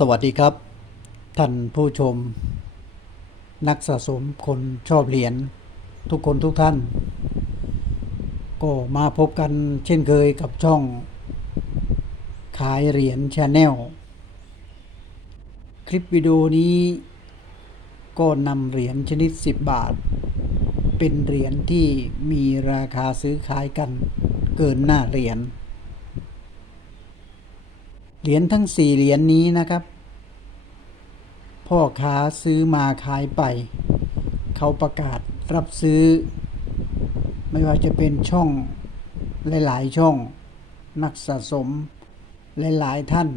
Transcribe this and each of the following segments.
สวัสดีครับ ท่านผู้ชม นักสะสมคนชอบเหรียญทุกคนทุกท่าน ก็มาพบกันเช่นเคยกับช่อง ขายเหรียญชาแนลคลิปวิดีโอนี้ ก็นำเหรียญชนิด 10 บาท เป็นเหรียญที่มีราคาซื้อขายกันเกินหน้าเหรียญ เหรียญทั้งสี่เหรียญนี้นะครับ พ่อค้าซื้อมาขายไป เขาประกาศรับซื้อ ไม่ว่าจะเป็นช่องหลาย ๆ ช่อง นักสะสมหลาย ๆ ท่าน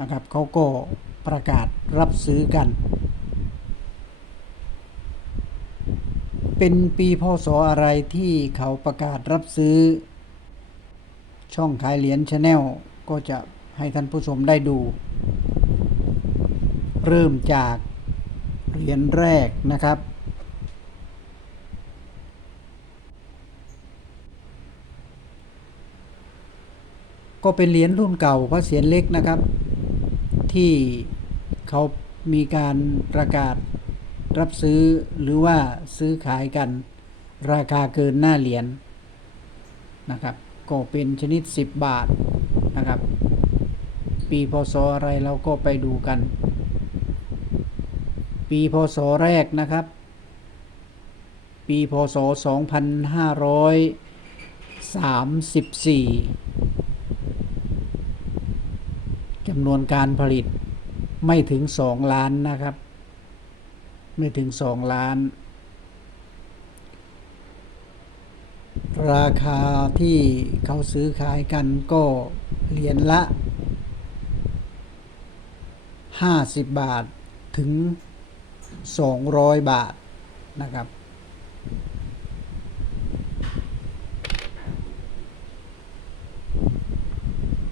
นะครับเขาก็ประกาศรับซื้อกัน เป็นปีพศอะไรที่เขาประกาศรับซื้อ ช่องขายเหรียญชาแนล ก็จะให้ท่านผู้ชมได้ดู เริ่มจากเหรียญแรกนะครับ ก็เป็นเหรียญรุ่นเก่าพระเศียรเล็กนะครับ ที่เขามีการประกาศรับซื้อหรือว่าซื้อขายกัน ราคาเกินหน้าเหรียญนะครับ ก็เป็นชนิด 10 บาท นะครับ ปีพศอะไรเราก็ไปดูกัน ปีพศแรกนะครับ ปีพศ 2534จำนวนการผลิตไม่ถึง 2 ล้านนะครับ ไม่ถึง 2 ล้านราคาที่เขาซื้อขายกันก็ เหรียญละ 50 บาทถึง 200 บาทนะครับ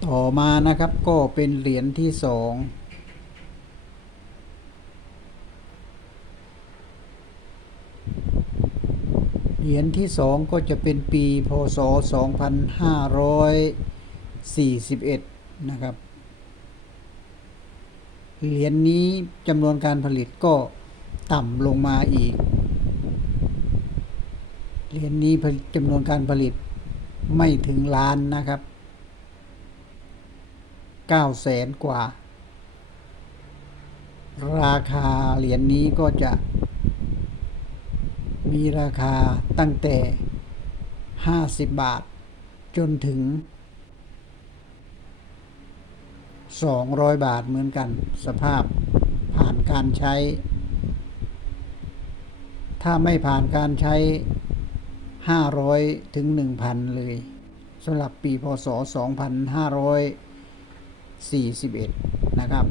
ต่อมานะครับก็เป็นเหรียญที่สองเหรียญที่สองก็จะเป็นปีพศ 41 นะครับ เหรียญนี้จำนวนการผลิตก็ต่ำลงมาอีก เหรียญนี้จำนวนการผลิตไม่ถึงล้านนะครับ9แสนกว่า ราคาเหรียญนี้ก็จะมีราคาตั้งแต่ 50 บาท จนถึง 200 บาทเหมือนกัน สภาพผ่านการใช้ ถ้าไม่ผ่านการใช้ 500 ถึง 1,000 เลยสำหรับปีพศ 2541 นะครับ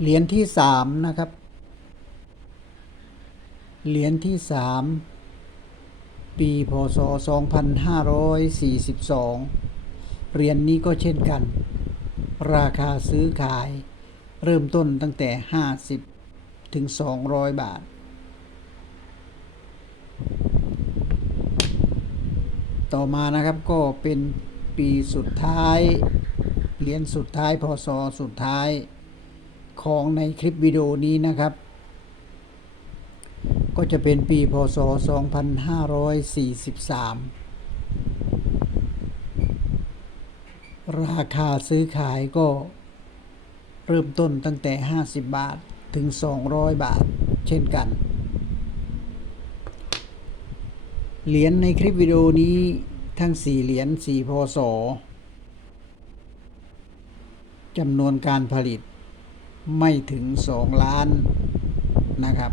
เหรียญที่สามนะครับ เหรียญที่สาม ปี พศ 2542 เหรียญนี้ก็เช่นกัน ราคาซื้อขาย เริ่มต้นตั้งแต่ 50 ถึง 200 บาท ต่อมานะครับก็เป็นปีสุดท้าย เหรียญสุดท้าย พศ สุดท้ายของในคลิปวิดีโอนี้นะครับ ก็จะเป็นปีพศ 2543 ราคาซื้อขายก็เริ่มต้นตั้งแต่ 50 บาทถึง 200 บาท เช่นกัน เหรียญในคลิปวิดีโอนี้ทั้ง 4 เหรียญ 4 พศจำนวนการผลิตไม่ถึง 2 ล้านนะครับ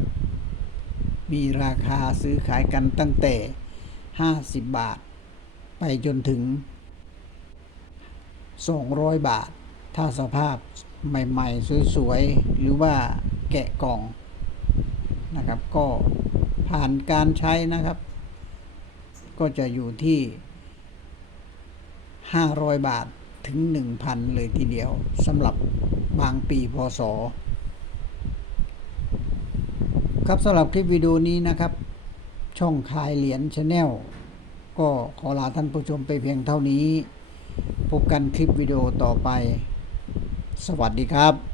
มีราคาซื้อขายกันตั้งแต่ 50 บาท ไปจนถึง 200 บาท ถ้าสภาพใหม่ ๆ สวยๆ หรือว่าแกะกล่องนะครับ ก็ผ่านการใช้นะครับ ก็จะอยู่ที่ 500 บาทถึง 1,000 เลยทีเดียวสำหรับบางปีพศ ครับสำหรับคลิปวิดีโอนี้นะครับ ช่องคายเหรียญชาแนลก็ขอลาท่านผู้ชมไปเพียงเท่านี้ พบกันคลิปวิดีโอต่อไป สวัสดีครับ